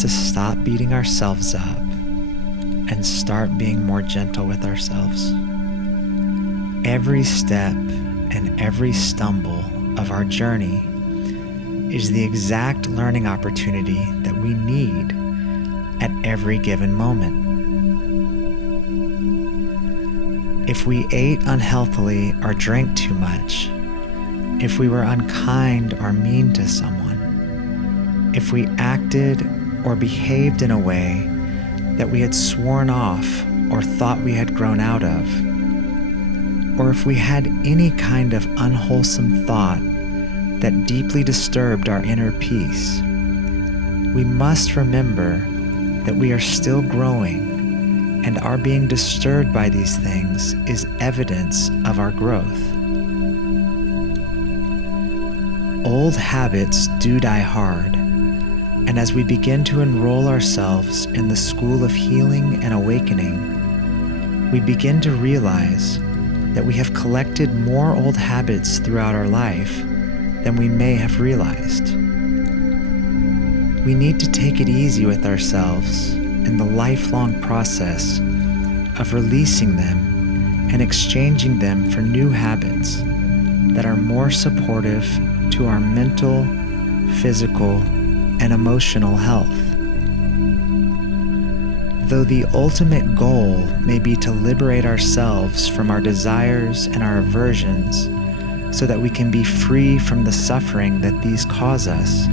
to stop beating ourselves up and start being more gentle with ourselves. Every step and every stumble of our journey is the exact learning opportunity that we need at every given moment. If we ate unhealthily or drank too much, if we were unkind or mean to someone, if we acted or behaved in a way that we had sworn off or thought we had grown out of, or if we had any kind of unwholesome thought that deeply disturbed our inner peace, we must remember that we are still growing, and our being disturbed by these things is evidence of our growth. Old habits do die hard, and as we begin to enroll ourselves in the school of healing and awakening, we begin to realize that we have collected more old habits throughout our life than we may have realized. We need to take it easy with ourselves in the lifelong process of releasing them and exchanging them for new habits that are more supportive to our mental, physical, and emotional health. Though the ultimate goal may be to liberate ourselves from our desires and our aversions so that we can be free from the suffering that these cause us,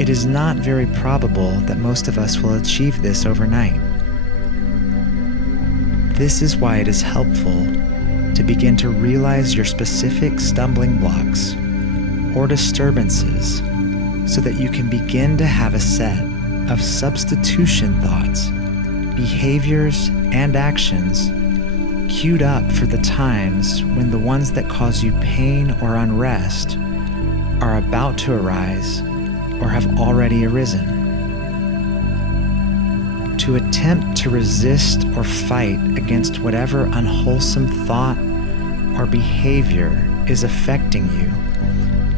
it is not very probable that most of us will achieve this overnight. This is why it is helpful to begin to realize your specific stumbling blocks or disturbances so that you can begin to have a set of substitution thoughts, behaviors, and actions queued up for the times when the ones that cause you pain or unrest are about to arise or have already arisen. To attempt to resist or fight against whatever unwholesome thought or behavior is affecting you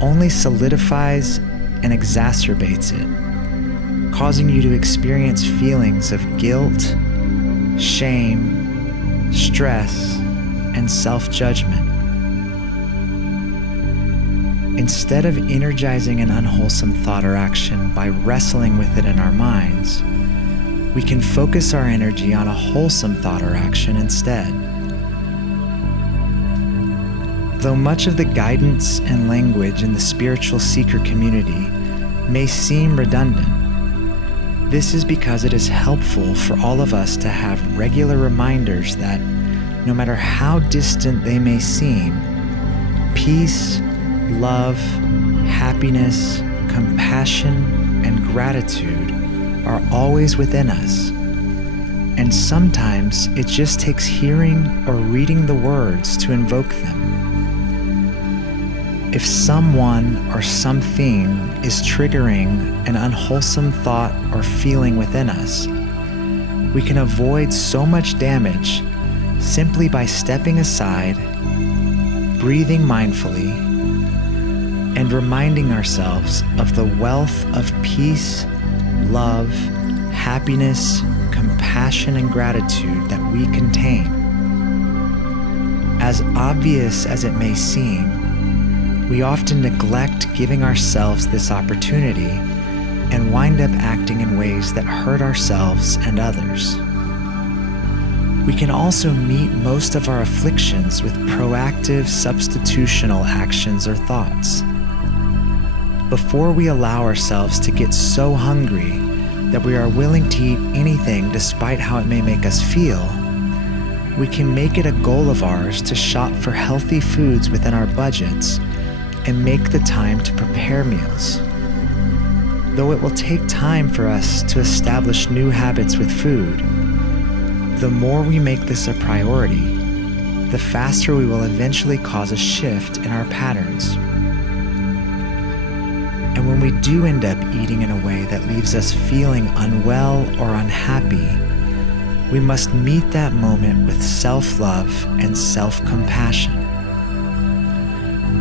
only solidifies and exacerbates it, causing you to experience feelings of guilt, shame, stress, and self-judgment. Instead of energizing an unwholesome thought or action by wrestling with it in our minds, we can focus our energy on a wholesome thought or action instead. Though much of the guidance and language in the spiritual seeker community may seem redundant, this is because it is helpful for all of us to have regular reminders that, no matter how distant they may seem, peace, love, happiness, compassion, and gratitude are always within us. And sometimes it just takes hearing or reading the words to invoke them. If someone or something is triggering an unwholesome thought or feeling within us, we can avoid so much damage simply by stepping aside, breathing mindfully, and reminding ourselves of the wealth of peace, love, happiness, compassion, and gratitude that we contain. As obvious as it may seem, we often neglect giving ourselves this opportunity and wind up acting in ways that hurt ourselves and others. We can also meet most of our afflictions with proactive substitutional actions or thoughts. Before we allow ourselves to get so hungry that we are willing to eat anything despite how it may make us feel, we can make it a goal of ours to shop for healthy foods within our budgets and make the time to prepare meals. Though it will take time for us to establish new habits with food, the more we make this a priority, the faster we will eventually cause a shift in our patterns. And when we do end up eating in a way that leaves us feeling unwell or unhappy, we must meet that moment with self-love and self-compassion.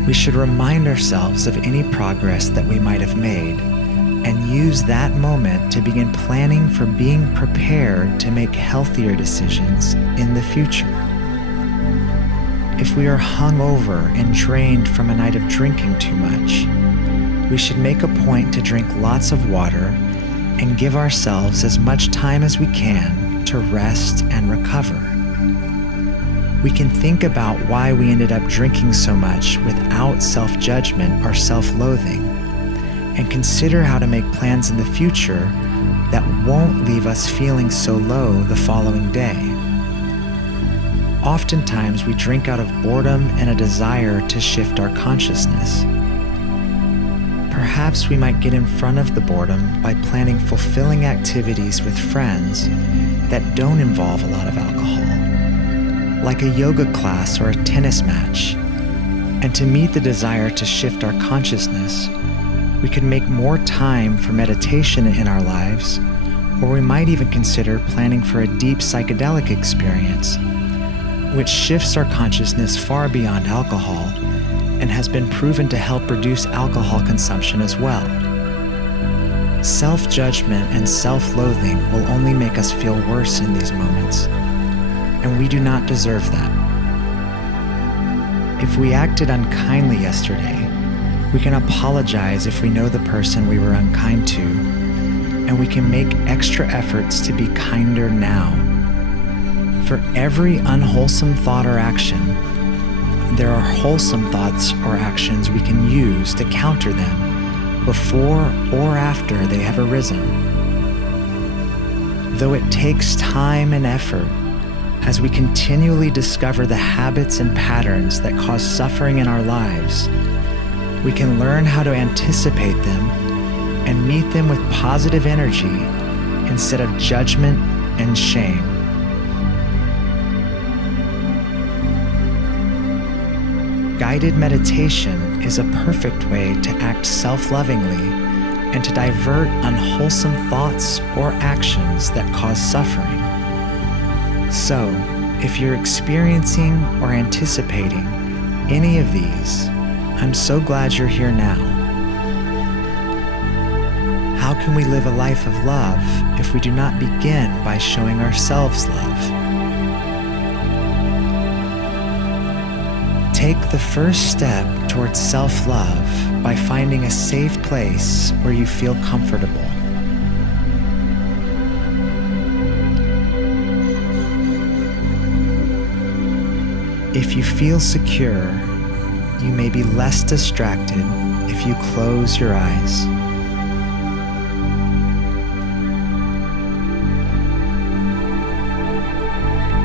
We should remind ourselves of any progress that we might have made and use that moment to begin planning for being prepared to make healthier decisions in the future. If we are hungover and drained from a night of drinking too much, we should make a point to drink lots of water and give ourselves as much time as we can to rest and recover. We can think about why we ended up drinking so much without self-judgment or self-loathing, and consider how to make plans in the future that won't leave us feeling so low the following day. Oftentimes, we drink out of boredom and a desire to shift our consciousness. Perhaps we might get in front of the boredom by planning fulfilling activities with friends that don't involve a lot of alcohol, like a yoga class or a tennis match. And to meet the desire to shift our consciousness, we could make more time for meditation in our lives, or we might even consider planning for a deep psychedelic experience, which shifts our consciousness far beyond alcohol and has been proven to help reduce alcohol consumption as well. Self-judgment and self-loathing will only make us feel worse in these moments, and we do not deserve that. If we acted unkindly yesterday, we can apologize if we know the person we were unkind to, and we can make extra efforts to be kinder now. For every unwholesome thought or action, there are wholesome thoughts or actions we can use to counter them before or after they have arisen. Though it takes time and effort, as we continually discover the habits and patterns that cause suffering in our lives, we can learn how to anticipate them and meet them with positive energy instead of judgment and shame. Guided meditation is a perfect way to act self-lovingly and to divert unwholesome thoughts or actions that cause suffering. So, if you're experiencing or anticipating any of these, I'm so glad you're here now. How can we live a life of love if we do not begin by showing ourselves love? Take the first step towards self-love by finding a safe place where you feel comfortable. If you feel secure, you may be less distracted if you close your eyes.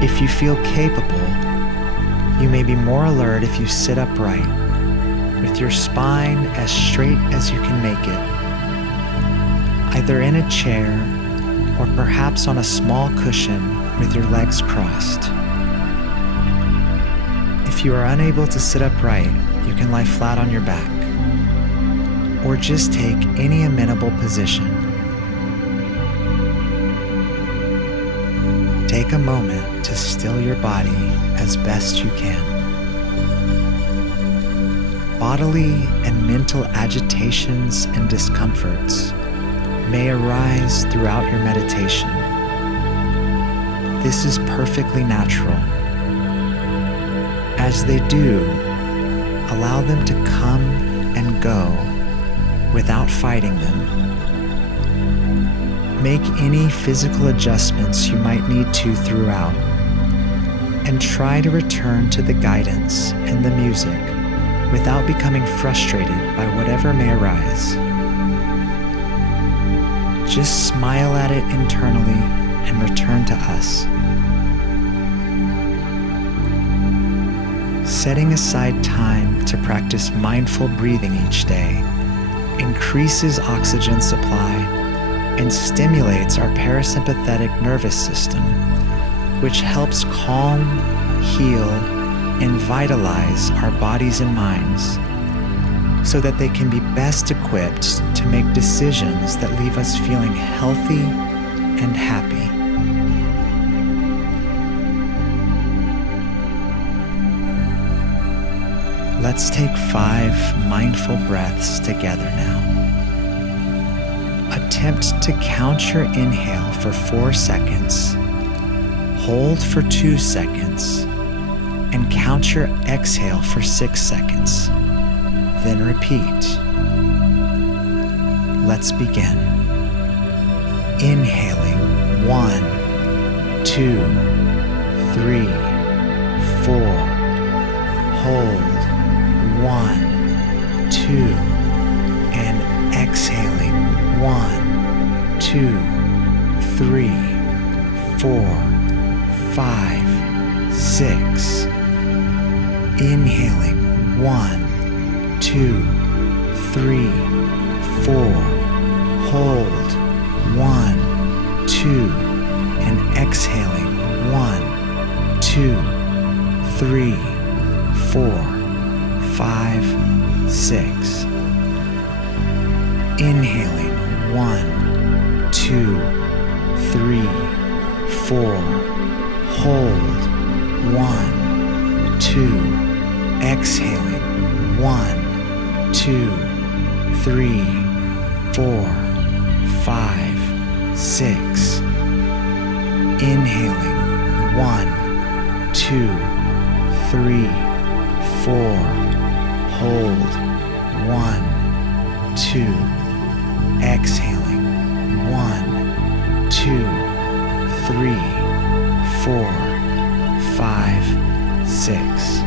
If you feel capable, you may be more alert if you sit upright, with your spine as straight as you can make it, either in a chair or perhaps on a small cushion with your legs crossed. If you are unable to sit upright, you can lie flat on your back, or just take any amenable position. Take a moment to still your body as best you can. Bodily and mental agitations and discomforts may arise throughout your meditation. This is perfectly natural. As they do, allow them to come and go without fighting them. Make any physical adjustments you might need to throughout, and try to return to the guidance and the music without becoming frustrated by whatever may arise. Just smile at it internally and return to us. Setting aside time to practice mindful breathing each day increases oxygen supply and stimulates our parasympathetic nervous system, which helps calm, heal, and vitalize our bodies and minds so that they can be best equipped to make decisions that leave us feeling healthy and happy. Let's take 5 mindful breaths together now. attempt to count your inhale for 4 seconds, hold for 2 seconds, and count your exhale for 6 seconds. Then repeat. Let's begin. Inhaling 1, 2, 3, 4. Hold 1, 2, and exhaling 1, 2, 3, 4, 5, 6. Inhaling 1, 2, 3, 4. Hold 1, 2, and exhaling 1, 2, 3, 4, 5, 6. Inhaling 1, 2, 3, 4. Hold 1, 2. Exhaling 1, 2, 3, 4, 5, 6. Inhaling 1, 2, 3, 4. Hold 1, 2. Exhaling 1, 2, 3, 4, 5, 6.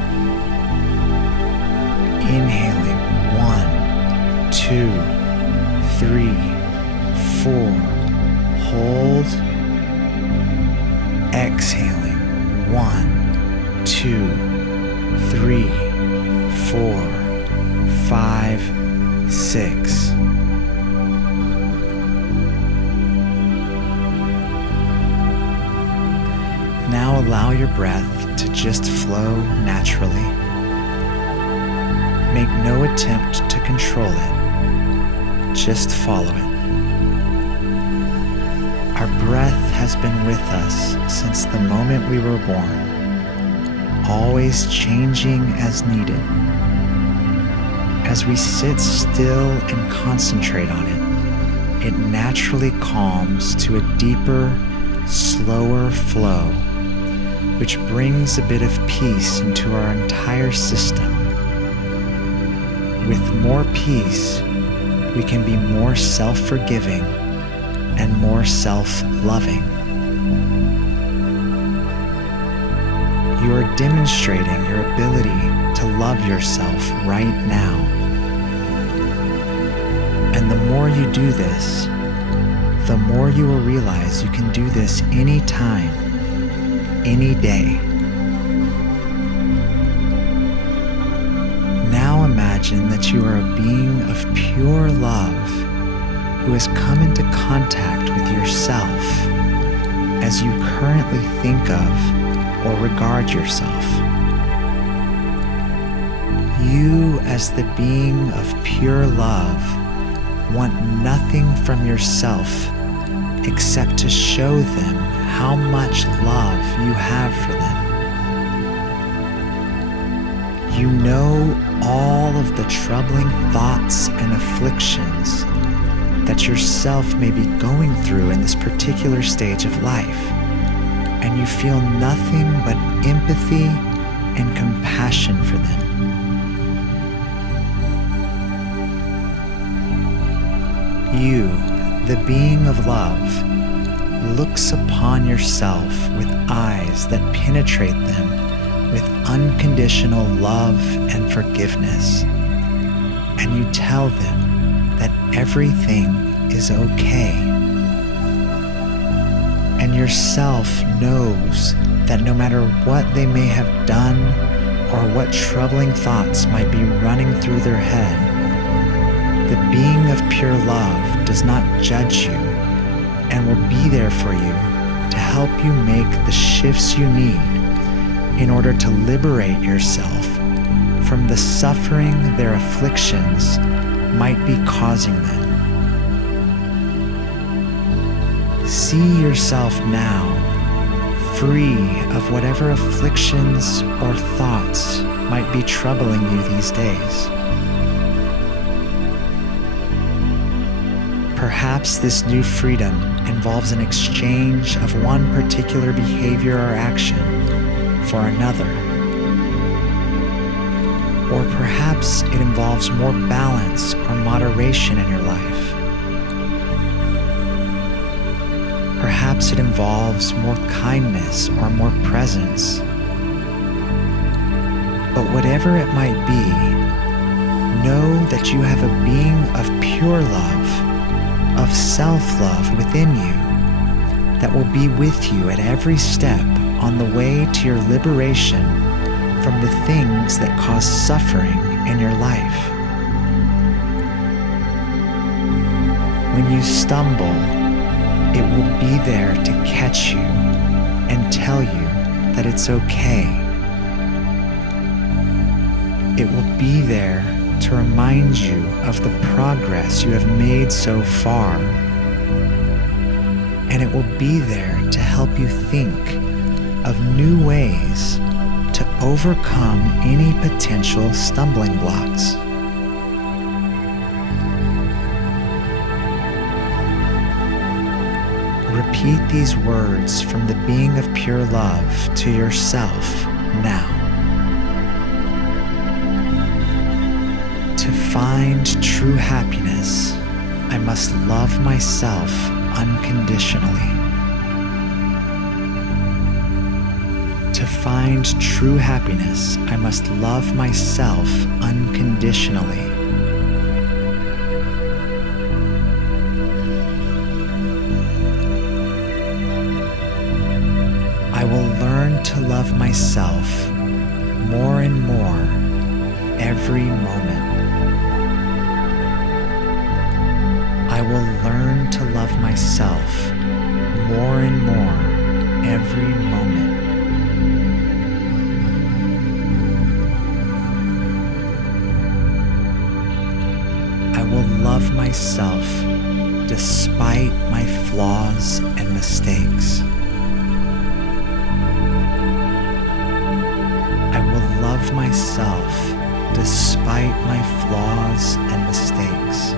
Inhaling 1, 2, 3, 4. Hold. Exhaling 1, 2, 3, 4, 5, 6. Now allow your breath to just flow naturally. Make no attempt to control it. Just follow it. Our breath has been with us since the moment we were born, always changing as needed. As we sit still and concentrate on it, it naturally calms to a deeper, slower flow, which brings a bit of peace into our entire system. With more peace, we can be more self-forgiving and more self-loving. You are demonstrating your ability to love yourself right now. And the more you do this, the more you will realize you can do this anytime, any day. Now imagine that you are a being of pure love who has come into contact with yourself as you currently think of or regard yourself. You, as the being of pure love, want nothing from yourself except to show them how much love you have for them. You know all of the troubling thoughts and afflictions that yourself may be going through in this particular stage of life, and you feel nothing but empathy and compassion for them. You, the being of love, looks upon yourself with eyes that penetrate them with unconditional love and forgiveness, and you tell them that everything is okay. And yourself knows that no matter what they may have done or what troubling thoughts might be running through their head, the being of pure love does not judge you and will be there for you to help you make the shifts you need in order to liberate yourself from the suffering their afflictions might be causing them. See yourself now free of whatever afflictions or thoughts might be troubling you these days. Perhaps this new freedom involves an exchange of one particular behavior or action for another. Or perhaps it involves more balance or moderation in your life. Perhaps it involves more kindness or more presence. But whatever it might be, know that you have a being of pure love, of self-love within you that will be with you at every step on the way to your liberation from the things that cause suffering in your life. When you stumble, it will be there to catch you and tell you that it's okay. It will be there to remind you of the progress you have made so far. And it will be there to help you think of new ways to overcome any potential stumbling blocks. Repeat these words from the being of pure love to yourself now. To find true happiness, I must love myself unconditionally. To find true happiness, I must love myself unconditionally. I will learn to love myself more and more every moment. I will learn to love myself more and more every moment. I will love myself despite my flaws and mistakes. I will love myself despite my flaws and mistakes.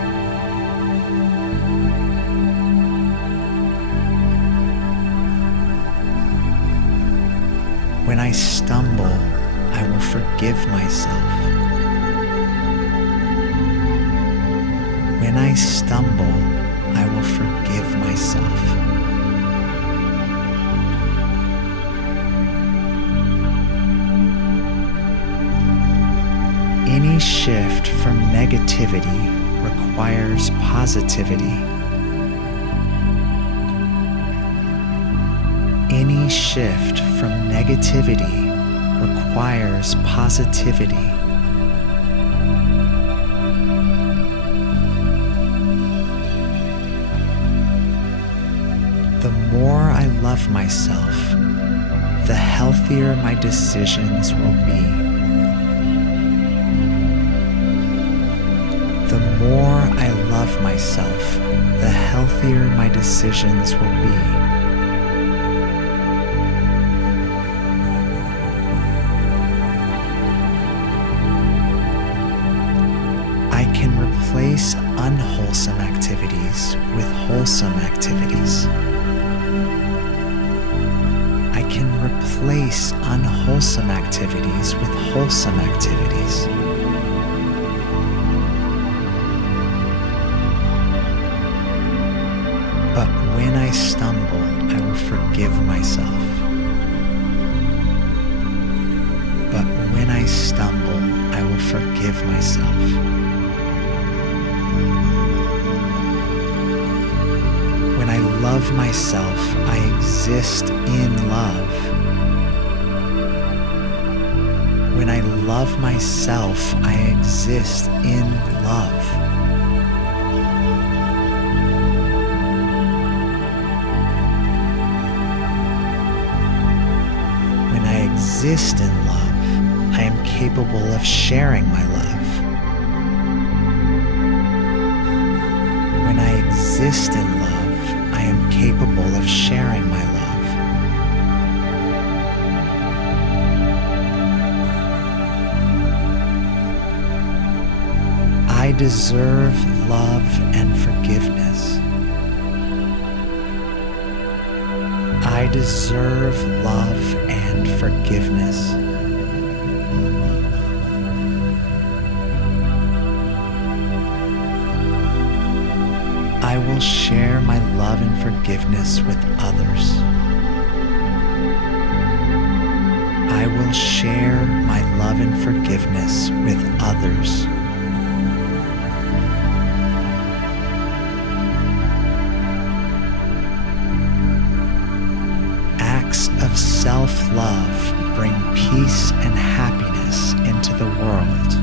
When I stumble, I will forgive myself. When I stumble, I will forgive myself. Any shift from negativity requires positivity. Any shift from negativity requires positivity. The more I love myself, the healthier my decisions will be. The more I love myself, the healthier my decisions will be. I can replace unwholesome activities with wholesome activities. I can replace unwholesome activities with wholesome activities. But when I stumble, I will forgive myself. But when I stumble, I will forgive myself. When I love myself, I exist in love. When I love myself, I exist in love. When I exist in love, I am capable of sharing my love. When I exist in love, I am capable of sharing my love. I deserve love and forgiveness. I deserve love and forgiveness. I will share my love and forgiveness with others. I will share my love and forgiveness with others. Acts of self-love bring peace and happiness into the world.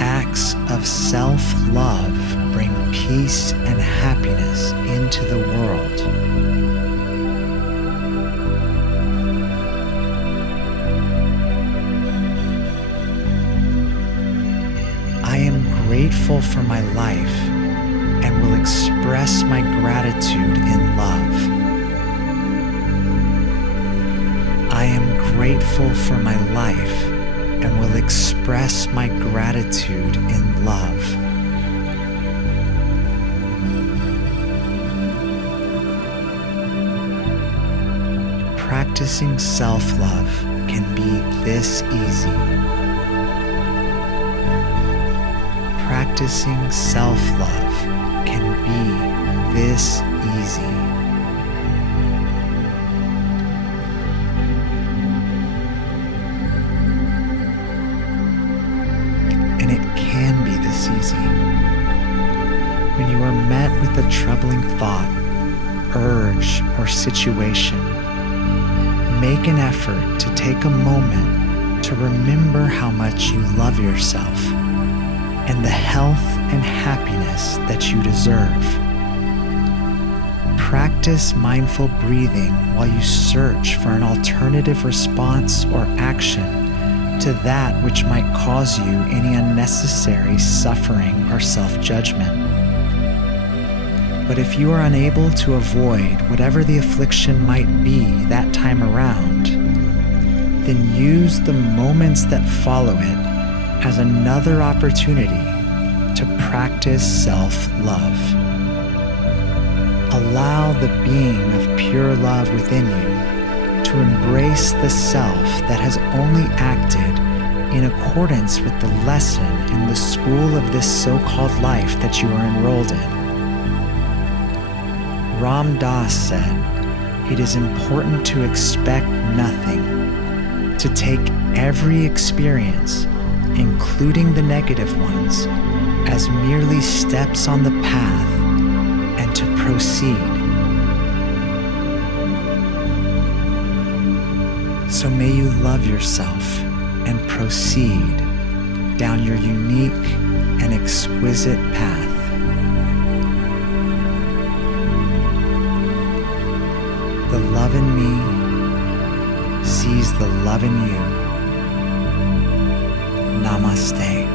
Acts of self-love bring peace and happiness into the world. I am grateful for my life and will express my gratitude in love. I am grateful for my life and will express my gratitude in love. Practicing self-love can be this easy. Practicing self-love can be this easy. And it can be this easy. When you are met with a troubling thought, urge, or situation, make an effort to take a moment to remember how much you love yourself and the health and happiness that you deserve. Practice mindful breathing while you search for an alternative response or action to that which might cause you any unnecessary suffering or self-judgment. But if you are unable to avoid whatever the affliction might be that time around, then use the moments that follow it as another opportunity to practice self-love. Allow the being of pure love within you to embrace the self that has only acted in accordance with the lesson in the school of this so-called life that you are enrolled in. Ram Dass said, "It is important to expect nothing, to take every experience, including the negative ones, as merely steps on the path, and to proceed." So may you love yourself and proceed down your unique and exquisite path. The love in me sees the love in you. Namaste.